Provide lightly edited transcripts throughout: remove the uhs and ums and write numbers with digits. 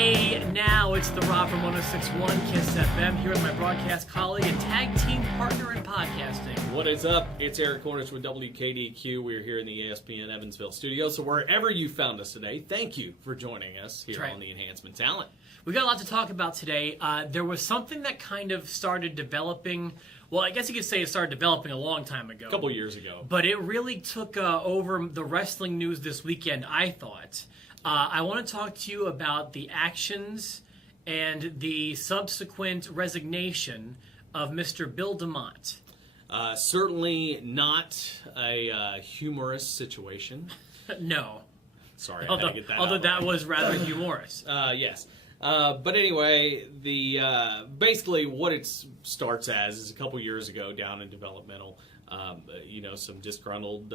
Hey, now it's the Rob from 106.1 KISS FM here with my broadcast colleague and tag team partner in podcasting. What is up? It's Eric Cornish with WKDQ. We're here in the ESPN Evansville studio. So wherever you found us today, thank you for joining us here on the Enhancement Talent. We got a lot to talk about today. There was something that kind of started developing. Well, I guess you could say it started developing a long time ago. A couple years ago. But it really took over the wrestling news this weekend, I thought. I want to talk to you about the actions and the subsequent resignation of Mr. Bill DeMott. Certainly not a humorous situation. No. Sorry, I had to get that although out that right. was rather humorous. Yes. But anyway, basically what it starts as is a couple years ago down in developmental, some disgruntled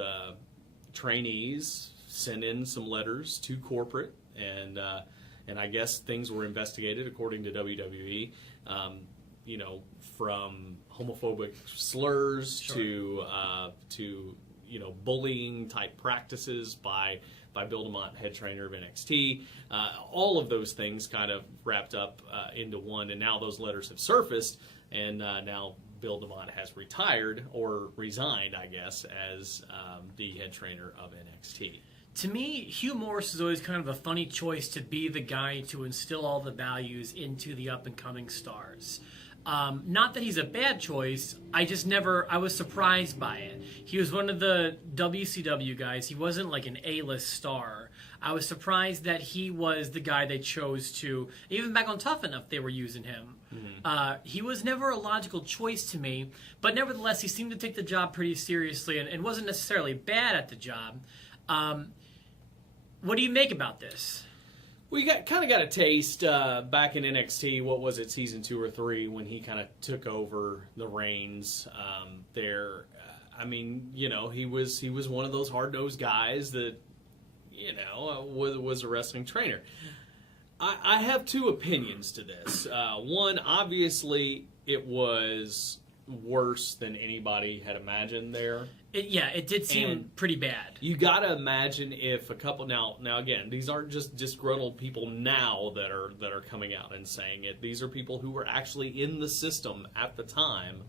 trainees sent in some letters to corporate, and I guess things were investigated according to WWE. From homophobic slurs to bullying type practices by Bill DeMott, head trainer of NXT. All of those things kind of wrapped up into one, and now those letters have surfaced, and now Bill DeMott has retired, or resigned, I guess, as the head trainer of NXT. To me, Hugh Morris is always kind of a funny choice to be the guy to instill all the values into the up-and-coming stars. Not that he's a bad choice, I was surprised by it. He was one of the WCW guys. He wasn't like an A-list star. I was surprised that he was the guy they chose to, even back on Tough Enough, they were using him. Mm-hmm. He was never a logical choice to me, but nevertheless, he seemed to take the job pretty seriously and wasn't necessarily bad at the job. What do you make about this? We kind of got a taste back in NXT. What was it, season 2 or 3, when he kind of took over the reins there. He was one of those hard-nosed guys that was a wrestling trainer. I have two opinions to this. One, obviously, it was worse than anybody had imagined there. It did seem pretty bad. You got to imagine if a couple now again, these aren't just disgruntled people now that are coming out and saying it. These are people who were actually in the system at the time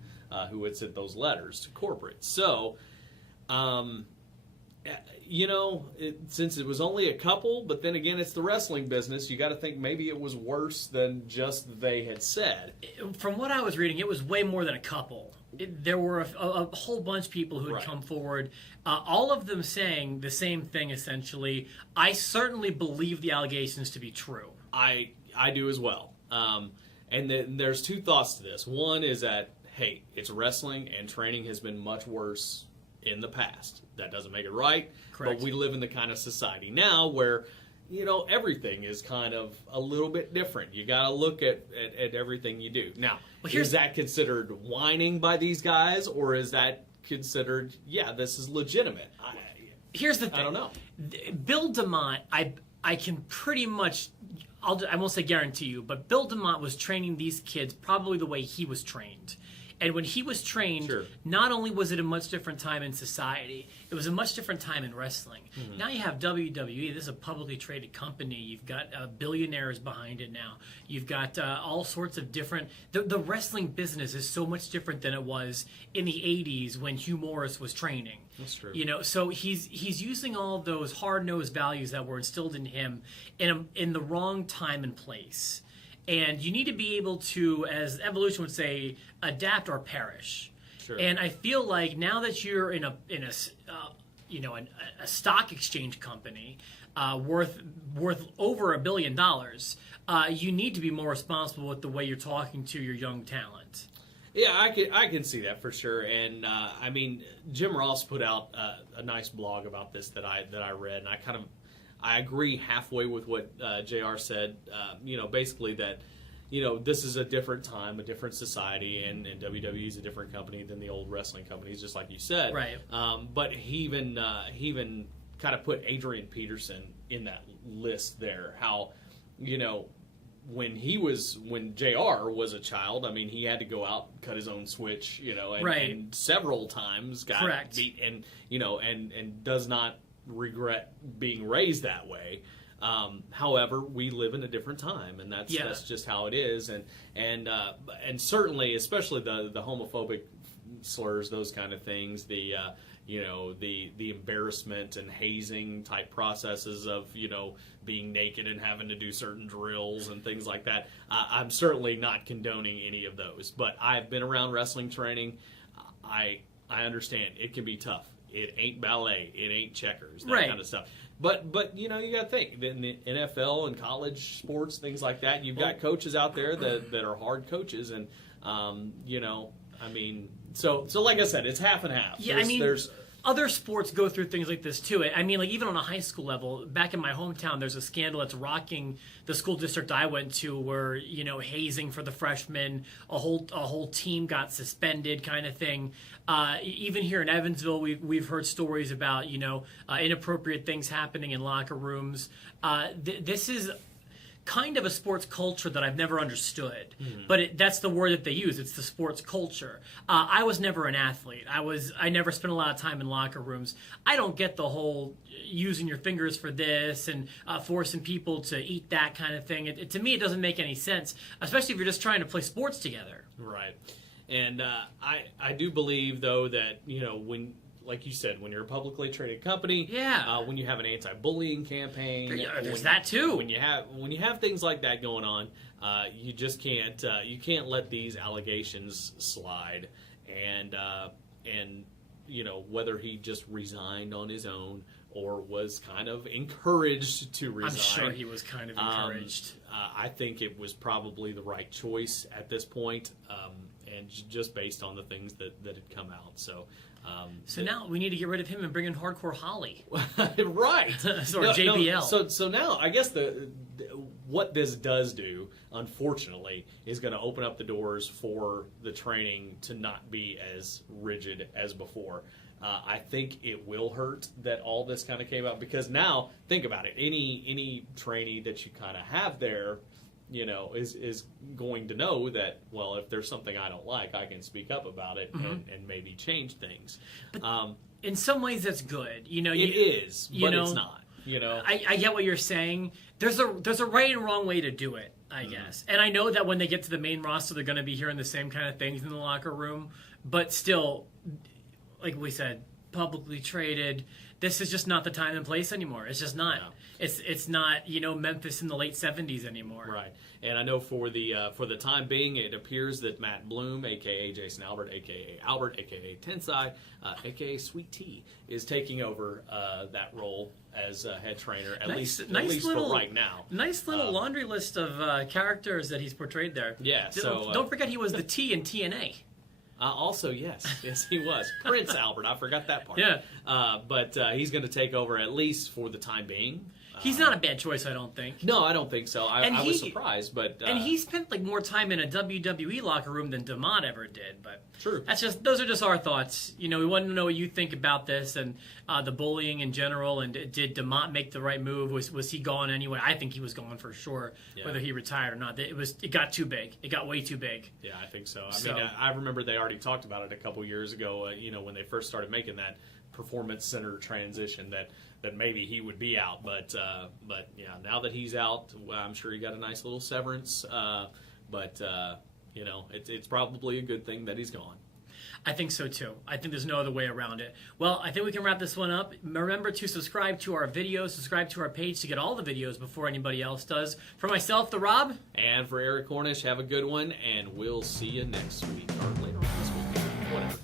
who had sent those letters to corporate. So, since it was only a couple, but then again, it's the wrestling business. You got to think maybe it was worse than just they had said. From what I was reading, it was way more than a couple. There were a whole bunch of people who had come forward, all of them saying the same thing, essentially. I certainly believe the allegations to be true. I do as well. And then there's two thoughts to this. One is that, hey, it's wrestling, and training has been much worse in the past. That doesn't make it right. Correct. But we live in the kind of society now where everything is kind of a little bit different. You got to look at everything you do. Now, is that considered whining by these guys, or is that considered, this is legitimate? Here's the thing. I don't know. Bill DeMott, I can pretty much, I won't say guarantee you, but Bill DeMott was training these kids probably the way he was trained. And when he was trained, not only was it a much different time in society, it was a much different time in wrestling. Mm-hmm. Now you have WWE. This is a publicly traded company. You've got billionaires behind it now. You've got all sorts of different... The wrestling business is so much different than it was in the 80s when Hugh Morris was training. That's true. So he's using all of those hard-nosed values that were instilled in him in the wrong time and place. And you need to be able to, as evolution would say, adapt or perish. Sure. And I feel like now that you're in a stock exchange company worth over $1 billion, you need to be more responsible with the way you're talking to your young talent. Yeah, I can see that for sure. And Jim Ross put out a nice blog about this that I read, and I agree halfway with what JR said, basically that, this is a different time, a different society, and WWE is a different company than the old wrestling companies, just like you said. Right. But he even kind of put Adrian Peterson in that list there, how, when JR was a child, he had to go out and cut his own switch, and several times got beat and does not regret being raised that way. However, we live in a different time, and that's just how it is. And certainly, especially the homophobic slurs, those kind of things, the embarrassment and hazing type processes of being naked and having to do certain drills and things like that. I'm certainly not condoning any of those, but I've been around wrestling training. I understand it can be tough. It ain't ballet. It ain't checkers. That kind of stuff. But you got to think in the NFL and college sports, things like that. You've got coaches out there that are hard coaches, and so like I said, it's half and half. Yeah, there's other sports go through things like this too. I mean, like even on a high school level, back in my hometown, there's a scandal that's rocking the school district I went to, where hazing for the freshmen, a whole team got suspended, kind of thing. Even here in Evansville, we've heard stories about inappropriate things happening in locker rooms. This is kind of a sports culture that I've never understood, but that's the word that they use. It's the sports culture. I was never an athlete. I never spent a lot of time in locker rooms. I don't get the whole using your fingers for this and forcing people to eat that kind of thing. To me, it doesn't make any sense, especially if you're just trying to play sports together. Right. And I do believe, though, that when, like you said, when you're a publicly traded company, when you have an anti-bullying campaign, there's that too. When you have things like that going on, you just can't let these allegations slide. And whether he just resigned on his own or was kind of encouraged to resign. I'm sure he was kind of encouraged. I think it was probably the right choice at this point, and just based on the things that had come out. So now we need to get rid of him and bring in Hardcore Holly. Right. JBL. So now I guess what this does do, unfortunately, is going to open up the doors for the training to not be as rigid as before. I think it will hurt that all this kind of came out, because now, think about it, any trainee that you kind of have there, is going to know that, well, if there's something I don't like, I can speak up about it and maybe change things. But in some ways, that's good. It is, but it's not. I get what you're saying. There's a right and wrong way to do it, I guess. And I know that when they get to the main roster, they're going to be hearing the same kind of things in the locker room. But still, like we said, publicly traded. This is just not the time and place anymore. It's just not. No. It's not Memphis in the late 70s anymore. Right. And I know for the time being, it appears that Matt Bloom, a.k.a. Jason Albert, a.k.a. Albert, a.k.a. Tensai, a.k.a. Sweet Tea, is taking over that role as head trainer, at least for right now. Nice little laundry list of characters that he's portrayed there. Yeah. Don't forget he was the T in TNA. Also, yes, he was. Prince Albert, I forgot that part. Yeah. But he's going to take over, at least for the time being. He's not a bad choice, I don't think. No, I don't think so. I was surprised, but and he spent more time in a WWE locker room than DeMott ever did. But true. Those are just our thoughts. We want to know what you think about this and the bullying in general. And did DeMott make the right move? Was he gone anyway? I think he was gone for sure, whether he retired or not. It got too big. It got way too big. Yeah, I think so. I mean, I remember they already talked about it a couple years ago. When they first started making that performance center transition, that maybe he would be out, but yeah, now that he's out, I'm sure he got a nice little severance. But it's probably a good thing that he's gone. I think so too. I think there's no other way around it. Well, I think we can wrap this one up. Remember to subscribe to our videos, subscribe to our page to get all the videos before anybody else does. For myself, the Rob, and for Eric Cornish, have a good one, and we'll see you next week or later on this week, whatever.